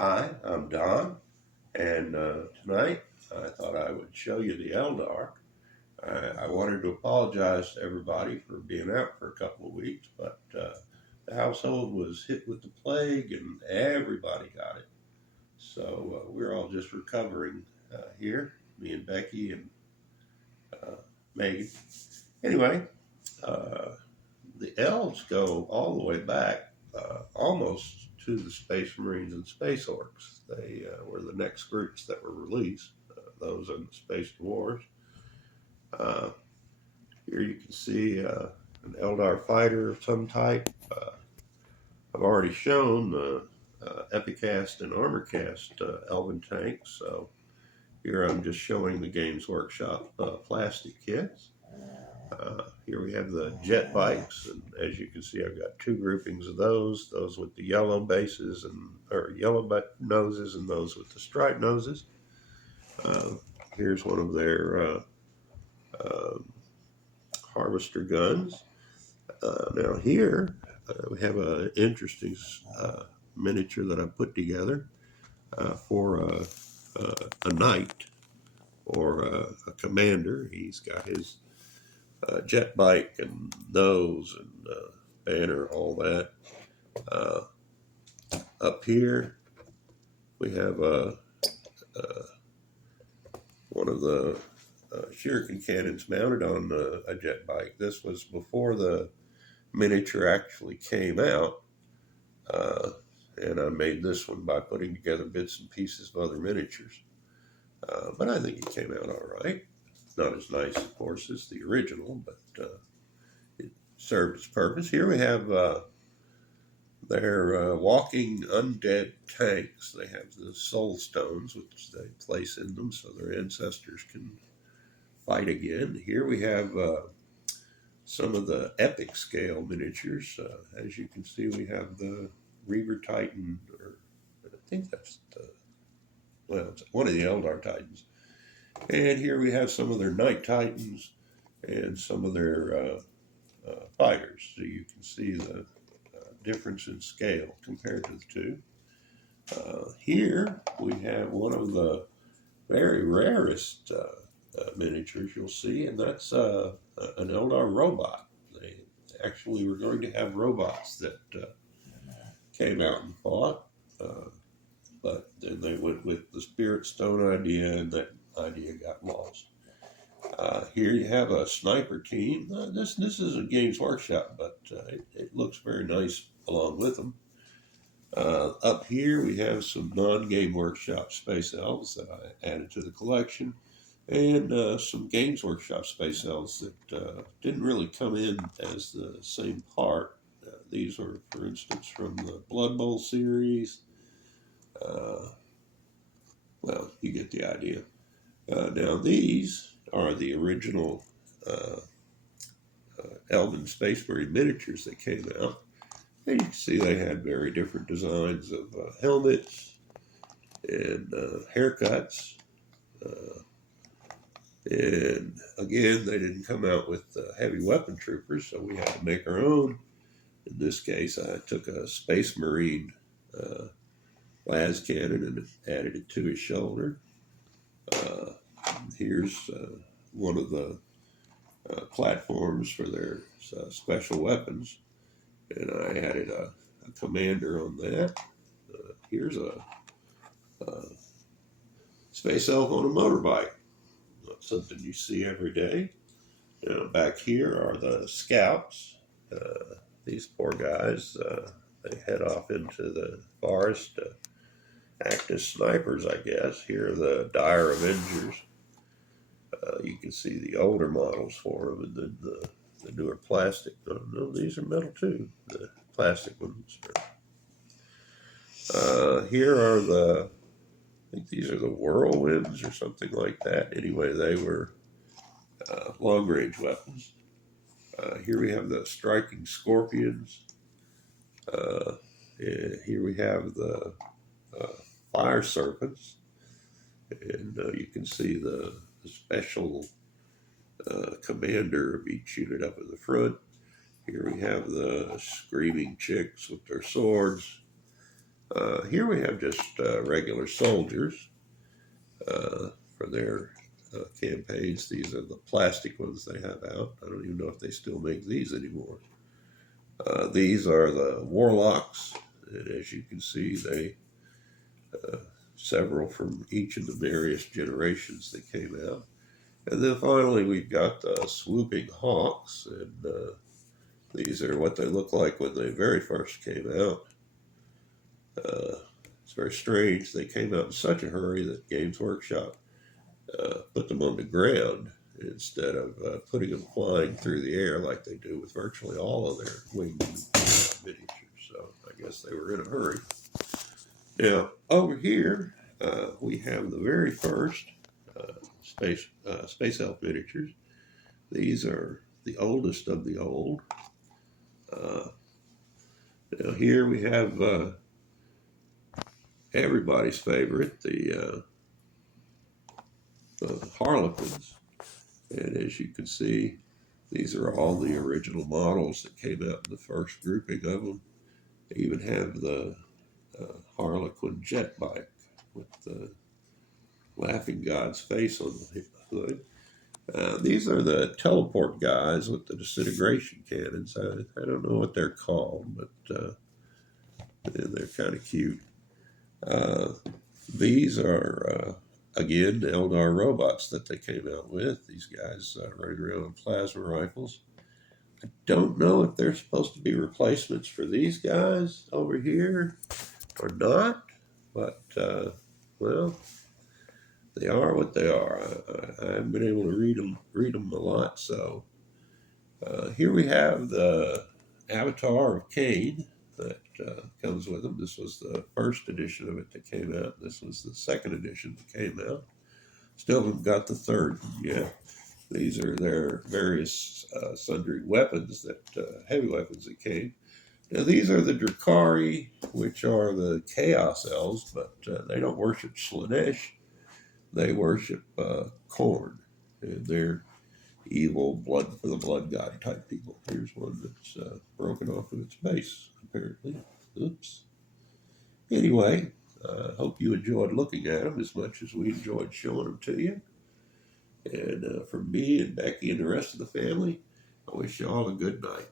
Hi, I'm Don, and tonight I thought I would show you the Eldar. I wanted to apologize to everybody for being out for a couple of weeks, but the household was hit with the plague and everybody got it. So we're all just recovering here, me and Becky and uh, Megan. Anyway, uh, the elves go all the way back almost to the Space Marines and Space Orcs. They were the next groups that were released, those in the Space Wars. Uh, Here you can see an Eldar fighter of some type. I've already shown the Epicast and Armorcast Elven tanks, so here I'm just showing the Games Workshop plastic kits. Here we have the jet bikes, and as you can see, I've got two groupings of those with the yellow bases or yellow noses, and those with the striped noses. Here's one of their uh, harvester guns. Now here we have an interesting miniature that I put together for a knight or a commander. He's got his jet bike and nose and banner, all that. Up here we have one of the shuriken cannons mounted on a jet bike. This was before the miniature actually came out, and I made this one by putting together bits and pieces of other miniatures. But I think it came out all right. Not as nice, of course, as the original, but it served its purpose. Here we have their walking undead tanks. They have the soul stones, which they place in them so their ancestors can fight again. Here we have some of the epic scale miniatures. As you can see, we have the Reaver Titan, or I think that's it's one of the Eldar Titans. And here we have some of their Night Titans and some of their fighters. So you can see the difference in scale compared to the two. Here we have one of the very rarest miniatures you'll see, and that's an Eldar robot. They actually were going to have robots that came out and fought, but then they went with the Spirit Stone idea, and that idea got lost. Here you have a sniper team. This isn't Games Workshop, but it looks very nice along with them. Up here we have some non-Game Workshop Space Elves that I added to the collection, and some Games Workshop Space Elves that didn't really come in as the same part. These are, for instance, from the Blood Bowl series. Well, you get the idea. Now these are the original Elven Space Marine miniatures that came out. And you can see they had very different designs of helmets and haircuts. And again, they didn't come out with heavy weapon troopers, so we had to make our own. In this case, I took a Space Marine las cannon and added it to his shoulder. Here's one of the platforms for their special weapons, and I added a commander on that. Here's a space elf on a motorbike. Not something you see every day. Now, back here are the scouts. These poor guys, they head off into the forest to act as snipers, I guess. Here are the Dire Avengers. You can see the older models for them, and then the newer plastic. No, these are metal too. The plastic ones. Here are I think these are the Whirlwinds or something like that. Anyway, they were long-range weapons. Here we have the Striking Scorpions. Here we have the Fire Serpents. And you can see the special commander of each unit up in the front. Here we have the Screaming Chicks with their swords. Here we have just regular soldiers for their campaigns. These are the plastic ones they have out. I don't even know if they still make these anymore. These are the warlocks, and as you can see, they several from each of the various generations that came out. And then finally, we've got the swooping hawks, and these are what they look like when they very first came out. It's very strange. They came out in such a hurry that Games Workshop put them on the ground instead of putting them flying through the air like they do with virtually all of their winged miniatures. So I guess they were in a hurry. Now, over here, we have the very first Space Elf miniatures. These are the oldest of the old. Now here we have everybody's favorite, the Harlequins. And as you can see, these are all the original models that came out in the first grouping of them. They even have the Harlequin jet bike with the laughing god's face on the hood. These are the teleport guys with the disintegration cannons. I don't know what they're called, but they're kind of cute. These are, again, the Eldar robots that they came out with. These guys running around on plasma rifles. I don't know if they're supposed to be replacements for these guys over here or not, but, well, they are what they are. I haven't been able to read them a lot. So here we have the Avatar of Cain that comes with them. This was the first edition of it that came out. This was the second edition that came out. Still haven't got the third one yet. These are their various sundry weapons, that heavy weapons that came. Now these are the Drukhari, which are the Chaos Elves, but they don't worship Slanesh. They worship corn, and they're evil, blood for the blood god type people. Here's one that's broken off of its base, apparently. Oops. Anyway, I hope you enjoyed looking at them as much as we enjoyed showing them to you. And from me and Becky and the rest of the family, I wish you all a good night.